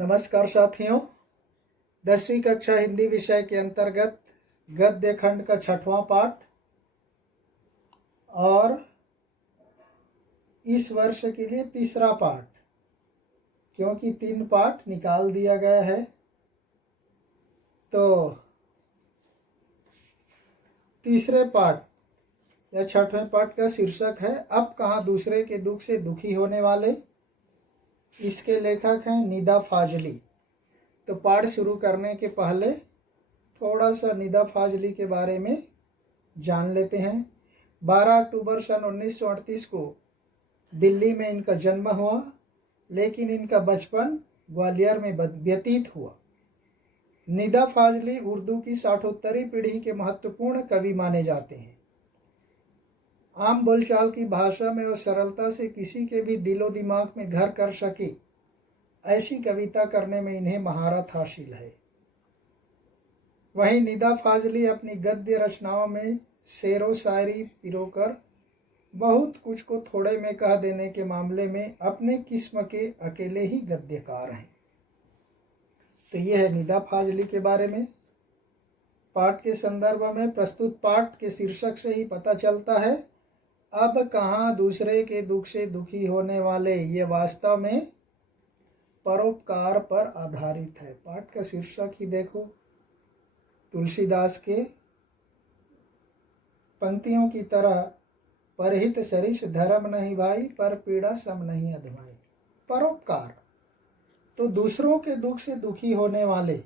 नमस्कार साथियों। 10वीं कक्षा हिंदी विषय के अंतर्गत गद्य खंड का 6वां पाठ और इस वर्ष के लिए तीसरा पाठ, क्योंकि 3 पाठ निकाल दिया गया है तो तीसरे पाठ या 6वें पाठ का शीर्षक है अब कहाँ दूसरे के दुख से दुखी होने वाले। इसके लेखक हैं निदा फाजली। तो पाठ शुरू करने के पहले थोड़ा सा निदा फाजली के बारे में जान लेते हैं। 12 अक्टूबर सन 1938 को दिल्ली में इनका जन्म हुआ, लेकिन इनका बचपन ग्वालियर में व्यतीत हुआ। निदा फाजली उर्दू की 60उत्तरी पीढ़ी के महत्वपूर्ण कवि माने जाते हैं। आम बोलचाल की भाषा में और सरलता से किसी के भी दिलो दिमाग में घर कर सके, ऐसी कविता करने में इन्हें महारत हासिल है। वहीं निदा फाजली अपनी गद्य रचनाओं में शेरो शायरी पिरोकर बहुत कुछ को थोड़े में कह देने के मामले में अपने किस्म के अकेले ही गद्यकार हैं। तो यह है निदा फाजली के बारे में। पाठ के संदर्भ में प्रस्तुत पाठ के शीर्षक से ही पता चलता है, अब कहाँ दूसरे के दुख से दुखी होने वाले। ये वास्तव में परोपकार पर आधारित है। पाठ का शीर्षक ही देखो, तुलसीदास के पंक्तियों की तरह, परहित सरिस धर्म नहीं भाई, पर पीड़ा सम नहीं अधमाई। परोपकार तो दूसरों के दुख से दुखी होने वाले।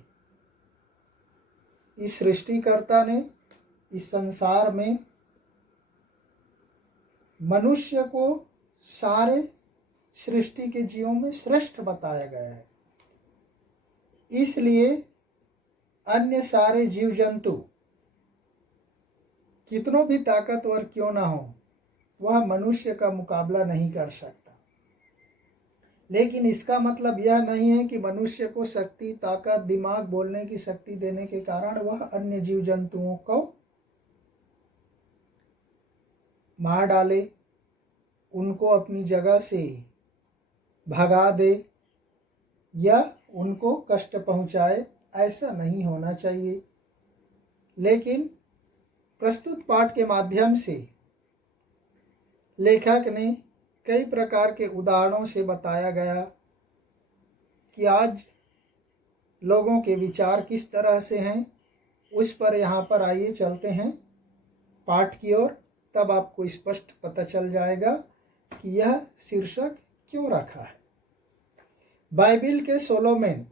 इस सृष्टिकर्ता ने इस संसार में मनुष्य को सारे सृष्टि के जीवों में श्रेष्ठ बताया गया है। इसलिए अन्य सारे जीव जंतु कितनों भी ताकतवर क्यों ना हो, वह मनुष्य का मुकाबला नहीं कर सकता। लेकिन इसका मतलब यह नहीं है कि मनुष्य को शक्ति, ताकत, दिमाग, बोलने की शक्ति देने के कारण वह अन्य जीव जंतुओं को मार डाले, उनको अपनी जगह से भगा दे या उनको कष्ट पहुंचाए। ऐसा नहीं होना चाहिए। लेकिन प्रस्तुत पाठ के माध्यम से लेखक ने कई प्रकार के उदाहरणों से बताया गया कि आज लोगों के विचार किस तरह से हैं। उस पर यहाँ पर आइए चलते हैं पाठ की ओर, तब आपको स्पष्ट पता चल जाएगा कि यह शीर्षक क्यों रखा है। बाइबिल के सोलोमन,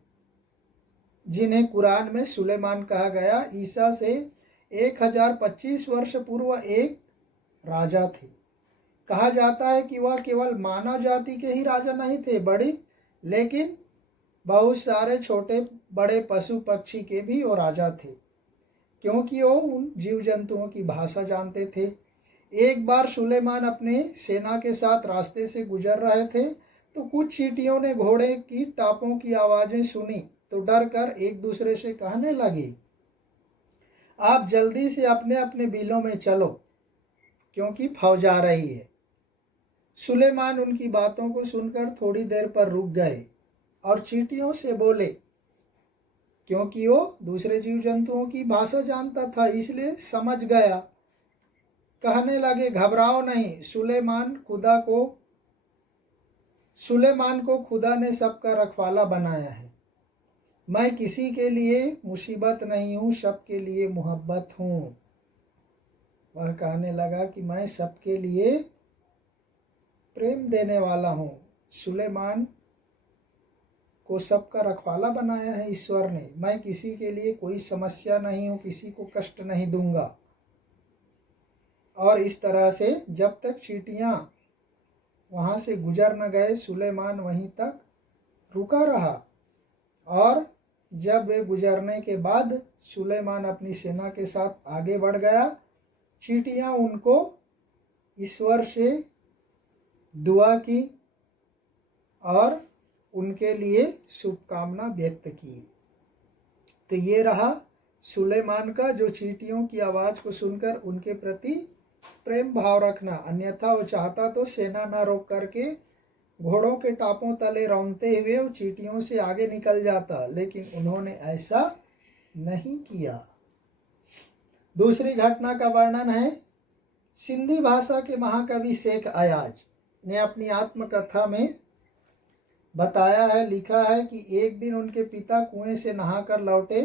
जिन्हें कुरान में सुलेमान कहा गया, ईसा से 1025 वर्ष पूर्व एक राजा थे। कहा जाता है कि वह केवल मानव जाति के ही राजा नहीं थे लेकिन बहुत सारे छोटे बड़े पशु पक्षी के भी वो राजा थे, क्योंकि वो उन जीव जंतुओं की भाषा जानते थे। एक बार सुलेमान अपने सेना के साथ रास्ते से गुजर रहे थे तो कुछ चींटियों ने घोड़े की टापों की आवाज़ें सुनी तो डर कर एक दूसरे से कहने लगी, आप जल्दी से अपने अपने बिलों में चलो, क्योंकि फौज आ रही है। सुलेमान उनकी बातों को सुनकर थोड़ी देर पर रुक गए और चींटियों से बोले, क्योंकि वो दूसरे जीव जंतुओं की भाषा जानता था इसलिए समझ गया। कहने लगे, घबराओ नहीं, सुलेमान को खुदा ने सबका रखवाला बनाया है। मैं किसी के लिए मुसीबत नहीं हूँ, सबके लिए मोहब्बत हूँ। वह कहने लगा कि मैं सबके लिए प्रेम देने वाला हूँ। सुलेमान को सबका रखवाला बनाया है ईश्वर ने। मैं किसी के लिए कोई समस्या नहीं हूँ, किसी को कष्ट नहीं दूंगा। और इस तरह से जब तक चींटियाँ वहाँ से गुजर न गए, सुलेमान वहीं तक रुका रहा। और जब वे गुजरने के बाद सुलेमान अपनी सेना के साथ आगे बढ़ गया, चींटियाँ उनको ईश्वर से दुआ की और उनके लिए शुभकामना व्यक्त की। तो ये रहा सुलेमान का, जो चींटियों की आवाज़ को सुनकर उनके प्रति प्रेम भाव रखना। अन्यथा वो चाहता तो सेना ना रोक करके घोड़ों के टापों तले रौंदते हुए वो चींटियों से आगे निकल जाता, लेकिन उन्होंने ऐसा नहीं किया। दूसरी घटना का वर्णन है। सिंधी भाषा के महाकवि शेख अयाज ने अपनी आत्मकथा में बताया है, लिखा है कि एक दिन उनके पिता कुएं से नहाकर लौटे।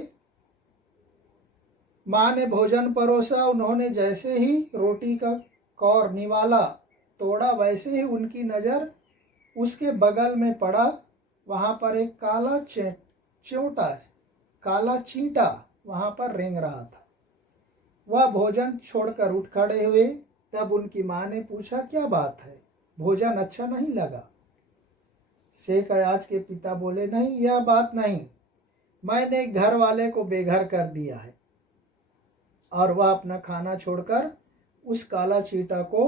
माँ ने भोजन परोसा। उन्होंने जैसे ही रोटी का कौर निवाला तोड़ा, वैसे ही उनकी नज़र उसके बगल में पड़ा। वहाँ पर एक काला चींटा वहाँ पर रेंग रहा था। वह भोजन छोड़कर उठ खड़े हुए। तब उनकी माँ ने पूछा, क्या बात है, भोजन अच्छा नहीं लगा? शेख अयाज के पिता बोले, नहीं, यह बात नहीं, मैंने घर वाले को बेघर कर दिया है। और वह अपना खाना छोड़कर उस काला चींटा को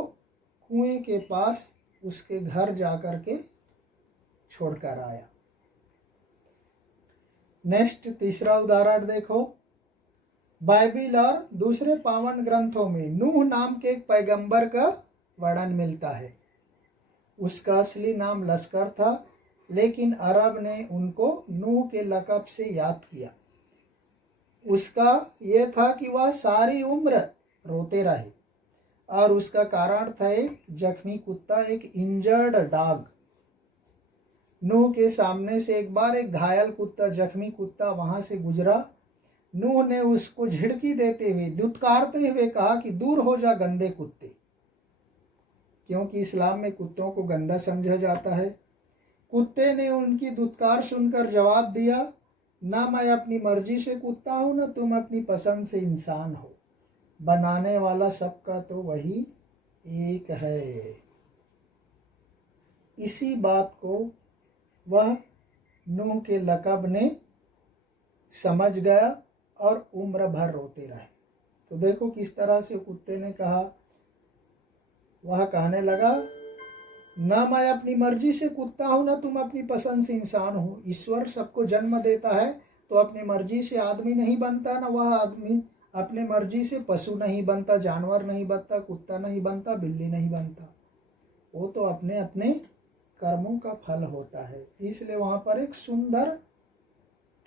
कुएं के पास उसके घर जाकर के छोड़कर आया। नेक्स्ट तीसरा उदाहरण देखो। बाइबिल और दूसरे पावन ग्रंथों में नूह नाम के एक पैगंबर का वर्णन मिलता है। उसका असली नाम लश्कर था, लेकिन अरब ने उनको नूह के लक़ब से याद किया। उसका ये था कि वह सारी उम्र रोते रहे, और उसका कारण था एक जख्मी कुत्ता, एक इंजर्ड डॉग। नूह के सामने से एक बार एक घायल कुत्ता, जख्मी कुत्ता वहां से गुजरा। नूह ने उसको झिड़की देते हुए, दुत्कारते हुए कहा कि दूर हो जा गंदे कुत्ते, क्योंकि इस्लाम में कुत्तों को गंदा समझा जाता है। कुत्ते ने उनकी दुत्कार सुनकर जवाब दिया, ना मैं अपनी मर्जी से कुत्ता हूं, ना तुम अपनी पसंद से इंसान हो। बनाने वाला सबका तो वही एक है। इसी बात को वह नूह के लक़ब ने समझ गया और उम्र भर रोते रहे। तो देखो किस तरह से कुत्ते ने कहा। वह कहने लगा, ना मैं अपनी मर्जी से कुत्ता हूं, ना तुम अपनी पसंद से इंसान हो। ईश्वर सबको जन्म देता है तो अपनी मर्जी से आदमी नहीं बनता, ना वह आदमी अपने मर्जी से पशु नहीं बनता, जानवर नहीं बनता, कुत्ता नहीं बनता, बिल्ली नहीं बनता। वो तो अपने अपने कर्मों का फल होता है। इसलिए वहाँ पर एक सुंदर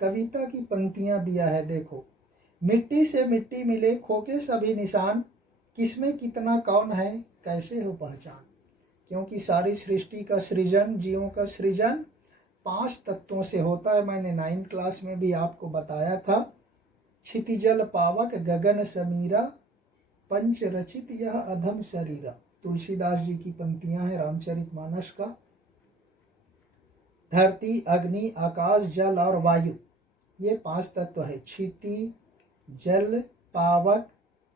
कविता की पंक्तियाँ दिया है। देखो, मिट्टी से मिट्टी मिले खोके सभी निशान, किसमें कितना कौन है कैसे हो पहचान। क्योंकि सारी सृष्टि का सृजन, जीवों का सृजन 5 तत्वों से होता है। मैंने 9th क्लास में भी आपको बताया था। क्षितिजल पावक गगन समीरा, पंच रचित यह अधम शरीरा। तुलसीदास जी की पंक्तियां हैं रामचरितमानस का। धरती, अग्नि, आकाश, जल और वायु, ये 5 तत्व है। क्षिति, जल, पावक,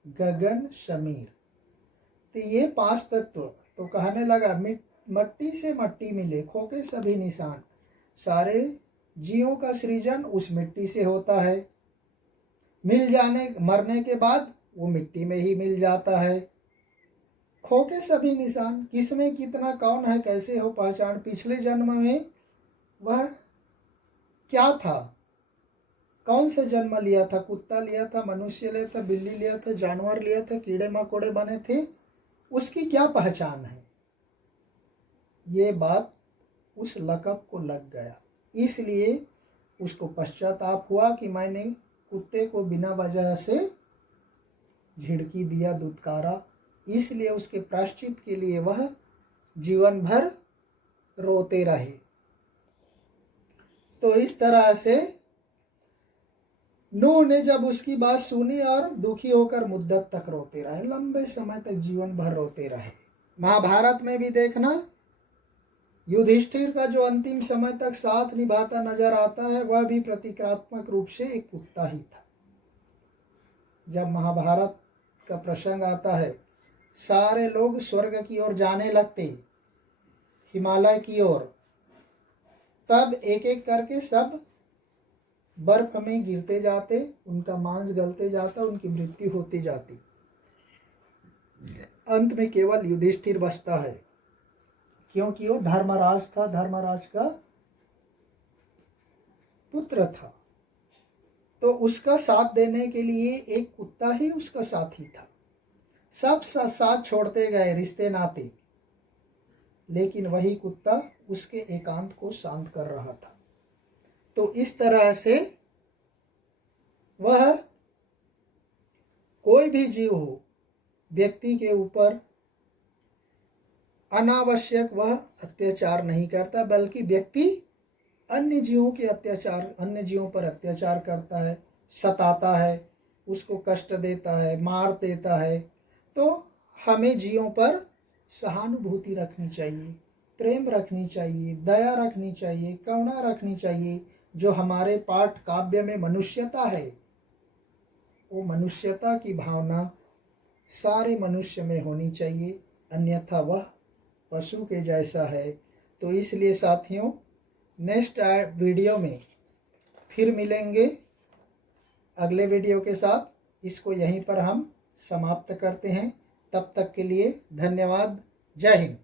गगन, समीर। तो ये 5 तत्व। तो कहने लगा, मट्टी से मट्टी मिले खोके सभी निशान। सारे जीवों का सृजन उस मिट्टी से होता है। मरने के बाद वो मिट्टी में ही मिल जाता है। खोके सभी निशान, किसमें कितना कौन है कैसे हो पहचान। पिछले जन्म में वह क्या था, कौन सा जन्म लिया था, कुत्ता लिया था, मनुष्य लिया था, बिल्ली लिया था, जानवर लिया था, कीड़े मकोड़े बने थे, उसकी क्या पहचान है। ये बात उस लक़ब को लग गया। इसलिए उसको पश्चाताप हुआ कि मैंने कुत्ते को बिना वजह से झिड़की दिया, दुत्कारा। इसलिए उसके प्रायश्चित के लिए वह जीवन भर रोते रहे। तो इस तरह से नूह ने जब उसकी बात सुनी और दुखी होकर मुद्दत तक रोते रहे, लंबे समय तक जीवन भर रोते रहे। महाभारत में भी देखना, युधिष्ठिर का जो अंतिम समय तक साथ निभाता नजर आता है, वह भी प्रतीकात्मक रूप से एक कुत्ता ही था। जब महाभारत का प्रसंग आता है, सारे लोग स्वर्ग की ओर जाने लगते, हिमालय की ओर, तब एक एक करके सब बर्फ में गिरते जाते, उनका मांस गलते जाता, उनकी मृत्यु होती जाती। अंत में केवल युधिष्ठिर बचता है, क्योंकि वो धर्मराज था, धर्मराज का पुत्र था। तो उसका साथ देने के लिए एक कुत्ता ही उसका साथी था। सब साथ छोड़ते गए रिश्ते नाते, लेकिन वही कुत्ता उसके एकांत को शांत कर रहा था। तो इस तरह से वह कोई भी जीव हो, व्यक्ति के ऊपर अनावश्यक वह अत्याचार नहीं करता, बल्कि व्यक्ति अन्य जीवों पर अत्याचार करता है, सताता है, उसको कष्ट देता है, मार देता है। तो हमें जीवों पर सहानुभूति रखनी चाहिए, प्रेम रखनी चाहिए, दया रखनी चाहिए, करुणा रखनी चाहिए। जो हमारे पाठ काव्य में मनुष्यता है, वो मनुष्यता की भावना सारे मनुष्य में होनी चाहिए, अन्यथा वह पशु के जैसा है। तो इसलिए साथियों, नेक्स्ट वीडियो में फिर मिलेंगे अगले वीडियो के साथ। इसको यहीं पर हम समाप्त करते हैं। तब तक के लिए धन्यवाद। जय हिंद।